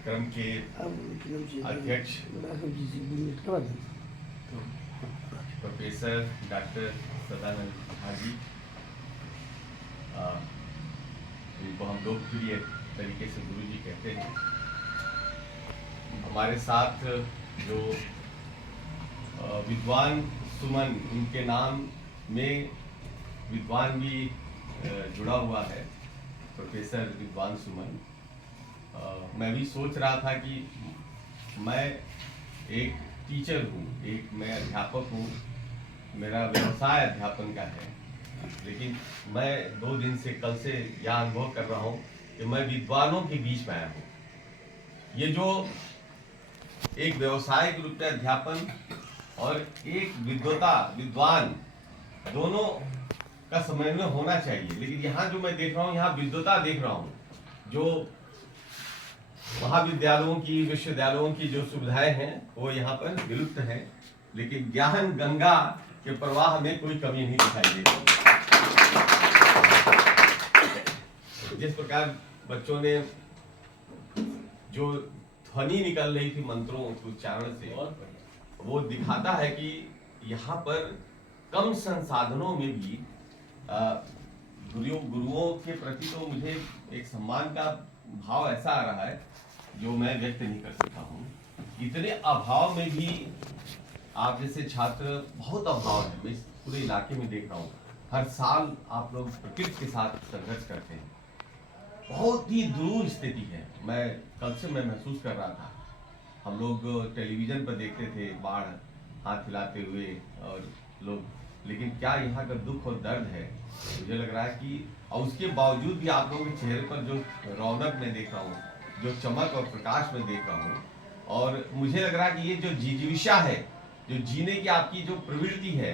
कार्यक्रम के अध्यक्ष प्रोफेसर डॉक्टर सदानंद झा जी, इनको हम लोकप्रिय तरीके से गुरु जी कहते हैं। हमारे साथ जो विद्वान सुमन, उनके नाम में विद्वान भी जुड़ा हुआ है, प्रोफेसर विद्वान सुमन। मैं भी सोच रहा था कि मैं एक टीचर हूँ, मैं अध्यापक हूँ, मेरा व्यवसाय अध्यापन का है, लेकिन मैं 2 दिन से, कल से यह अनुभव कर रहा हूँ कि मैं विद्वानों के बीच में आया हूँ। ये जो एक व्यवसायिक रूप में अध्यापन और एक विद्वान दोनों का समन्वय होना चाहिए, लेकिन यहाँ जो मैं देख रहा हूँ, यहाँ विद्वता देख रहा हूँ। जो महाविद्यालयों की, विश्वविद्यालयों की जो सुविधाएं हैं वो यहाँ पर विलुप्त हैं, लेकिन ज्ञान गंगा के प्रवाह में कोई कमी नहीं दिखाई देती। जिस प्रकार बच्चों ने जो ध्वनि निकल रही थी मंत्रों के उच्चारण से, वो दिखाता है कि यहाँ पर कम संसाधनों में भी गुरुओं के प्रति तो मुझे एक सम्मान का भाव ऐसा आ रहा है जो मैं व्यक्त नहीं कर सकता हूँ। इतने अभाव में भी आप जैसे छात्र, बहुत अभाव है, मैं इस पूरे इलाके में देख रहा हूँ। हर साल आप लोग प्रकृति के साथ संघर्ष करते हैं, बहुत ही दुरूह स्थिति है। मैं कल से मैं महसूस कर रहा था, हम लोग टेलीविजन पर देखते थे बाढ़ हाथ हिलाते हुए और लोग, लेकिन क्या यहाँ का दुख और दर्द है। मुझे लग रहा है कि और उसके बावजूद भी आप लोगों के चेहरे पर जो रौनक मैं देख रहा हूँ, जो चमक और प्रकाश में देख रहा हूँ, और मुझे लग रहा है कि ये जो जिज्ञासा है, जो जीने की आपकी जो प्रवृत्ति है,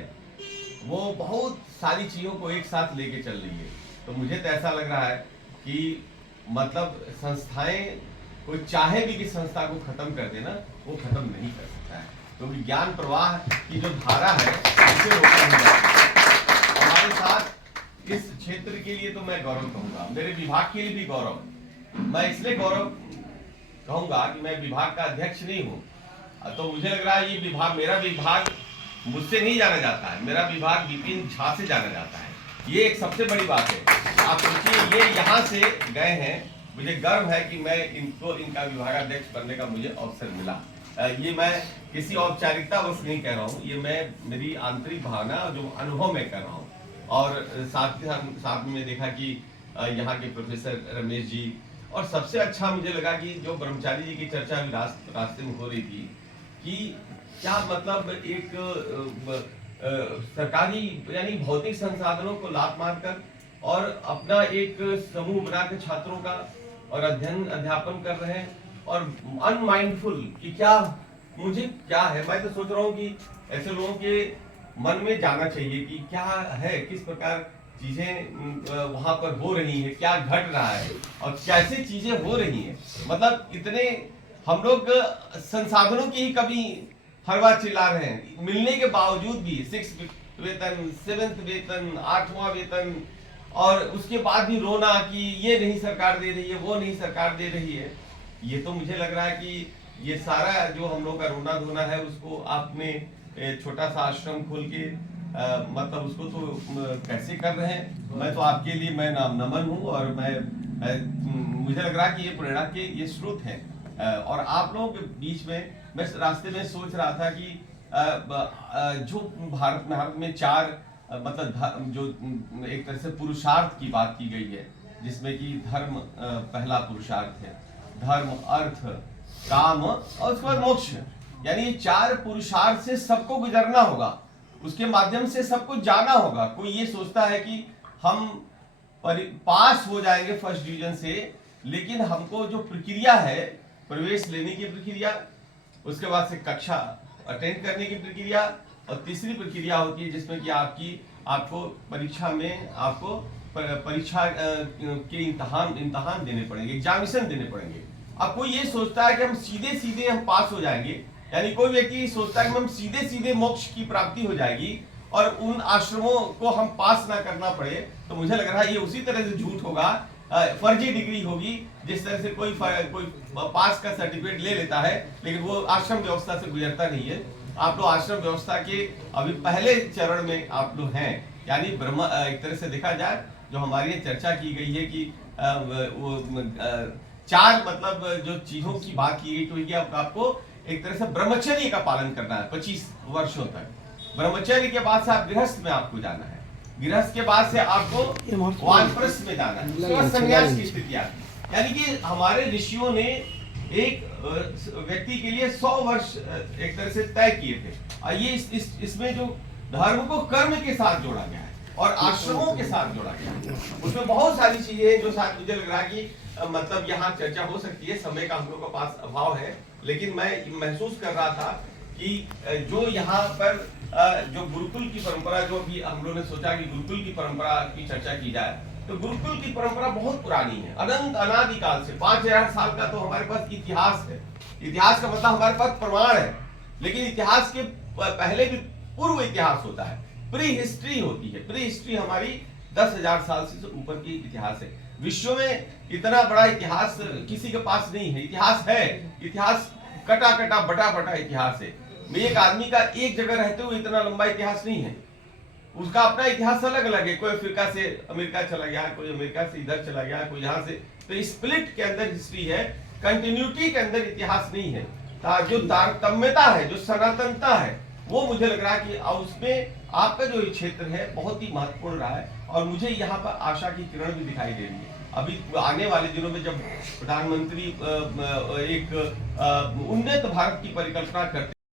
वो बहुत सारी चीज़ों को एक साथ लेके चल रही है। तो मुझे तो ऐसा लग रहा है कि मतलब संस्थाएं, कोई चाहे भी कि संस्था को खत्म कर देना, वो खत्म नहीं कर सकता है, क्योंकि ज्ञान प्रवाह की जो धारा है उसे रोका नहीं जा सकता। हमारे साथ इस क्षेत्र के लिए तो मैं गौरव कहूँगा, मेरे विभाग के लिए भी गौरव। मैं इसलिए गौरव कहूँगा कि मैं विभाग का अध्यक्ष नहीं हूँ, तो मुझे लग रहा है ये विभाग, मेरा विभाग मुझसे नहीं जाना जाता है, मेरा विभाग विपिन झा से जाना जाता है। ये एक सबसे बड़ी बात है। आप सोचिए, ये यहाँ से गए हैं, मुझे गर्व है कि मैं इनका विभागाध्यक्ष बनने का मुझे अवसर मिला। ये मैं किसी औपचारिकता वश नहीं कह रहा हूँ, ये मैं मेरी आंतरिक भावना, जो अनुभव मैं कर रहा हूँ। और साथ में देखा कि यहाँ के प्रोफेसर रमेश जी, और सबसे अच्छा मुझे लगा कि जो ब्रह्मचारी जी की चर्चा भी रास्ते में हो रही थी कि क्या मतलब एक सरकारी यानी भौतिक संसाधनों को लात मारकर और अपना एक समूह बनाकर छात्रों का और अध्यापन कर रहे हैं, और अनमाइंडफुल कि क्या मुझे क्या है। मैं तो सोच रहा हूँ कि ऐसे लोगों के मन में जाना चाहिए कि क्या है, किस प्रकार चीजें वहां पर हो रही है, क्या घट रहा है और कैसे चीजें हो रही हैं। मतलब इतने हम लोग संसाधनों की ही कभी हर बार चिल्ला रहे हैं, मिलने के बावजूद भी 6th वेतन, 7th वेतन, 8वां वेतन, और उसके बाद भी रोना कि ये नहीं सरकार दे रही है, वो नहीं सरकार दे रही है। ये तो मुझे लग रहा है कि ये सारा जो हम लोग का रोना धोना है, उसको आपने छोटा सा आश्रम खोल के मतलब उसको तो कैसे कर रहे हैं। मैं तो आपके लिए मैं नमन हूँ, और मुझे लग रहा है कि ये प्रेरणा के ये स्रोत हैं। और आप लोगों के बीच में मैं रास्ते में सोच रहा था कि जो भारत में 4 मतलब जो एक तरह से पुरुषार्थ की बात की गई है, जिसमें कि धर्म पहला पुरुषार्थ है, धर्म, अर्थ, काम और उसके बाद मोक्ष, यानी 4 पुरुषार्थ से सबको गुजरना होगा, उसके माध्यम से सबको जाना होगा। कोई ये सोचता है कि हम पास हो जाएंगे फर्स्ट डिवीजन से, लेकिन हमको जो प्रक्रिया है, प्रवेश लेने की प्रक्रिया, उसके बाद से कक्षा अटेंड करने की प्रक्रिया, और तीसरी प्रक्रिया होती है जिसमें कि आपको परीक्षा में आपको परीक्षा के इम्तहान देने पड़ेंगे, एग्जामिनेशन देने पड़ेंगे। अब कोई ये सोचता है कि हम सीधे हम पास हो जाएंगे, यानी कोई व्यक्ति सोचता है कि हम सीधे मोक्ष की प्राप्ति हो जाएगी और उन आश्रमों को हम पास ना करना पड़े, तो मुझे लग रहा है ये उसी तरह से झूठ होगा फर्जी डिग्री होगी, जिस तरह से कोई पास का सर्टिफिकेट ले लेता है लेकिन वो आश्रम व्यवस्था से गुजरता नहीं है। आप लोग आश्रम व्यवस्था के अभी पहले चरण में आप लोग हैं, यानी ब्रह्म एक तरह से देखा जाए जो हमारी चर्चा की गई है कि चार मतलब जो चीजों की बात की गई तो आपको एक तरह से ब्रह्मचर्य का पालन करना है 25 वर्षों तक। ब्रह्मचर्य के बाद से आप गृहस्थ में आपको जाना है, गृहस्थ के बाद से आपको वानप्रस्थ में जाना है, संन्यास की स्थिति आती है। यानी कि हमारे ऋषियों ने एक व्यक्ति के लिए 100 वर्ष एक तरह से तय किए थे, और ये इसमें जो धर्म को कर्म के साथ जोड़ा गया है और आश्रमों के साथ जोड़ा गया है, उसमें बहुत सारी चीजें हैं जो शायद मुझे लग रहा है कि मतलब यहाँ चर्चा हो सकती है, समय का हम लोग के पास अभाव है। लेकिन मैं महसूस कर रहा था कि जो यहाँ पर जो गुरुकुल की परंपरा, जो भी हम लोगों ने सोचा कि गुरुकुल की परंपरा की चर्चा की जाए, तो गुरुकुल की परंपरा बहुत पुरानी है, अनंत अनादिकाल से 5000 साल का तो हमारे पास इतिहास है। इतिहास का मतलब हमारे पास प्रमाण है, लेकिन इतिहास के पहले भी पूर्व इतिहास होता है, प्री हिस्ट्री होती है। प्री हिस्ट्री हमारी 10,000 साल से ऊपर की इतिहास है। विश्व में इतना बड़ा इतिहास किसी के पास नहीं है। इतिहास है, इतिहास कटा कटा बटा बटा इतिहास है। एक आदमी का एक जगह रहते हुए इतना लंबा इतिहास नहीं है, उसका अपना इतिहास अलग अलग है। कोई अफ्रीका से अमेरिका चला गया, कोई अमेरिका से इधर चला गया, कोई यहाँ से। तो स्प्लिट के अंदर हिस्ट्री है, कंटिन्यूटी के अंदर इतिहास नहीं है। जो तारतम्यता है, जो सनातनता है, वो मुझे लग रहा है कि उसमें आपका जो क्षेत्र है बहुत ही महत्वपूर्ण रहा है। और मुझे यहाँ पर आशा की किरण भी दिखाई दे रही है। अभी आने वाले दिनों में जब प्रधानमंत्री एक उन्नत भारत की परिकल्पना करते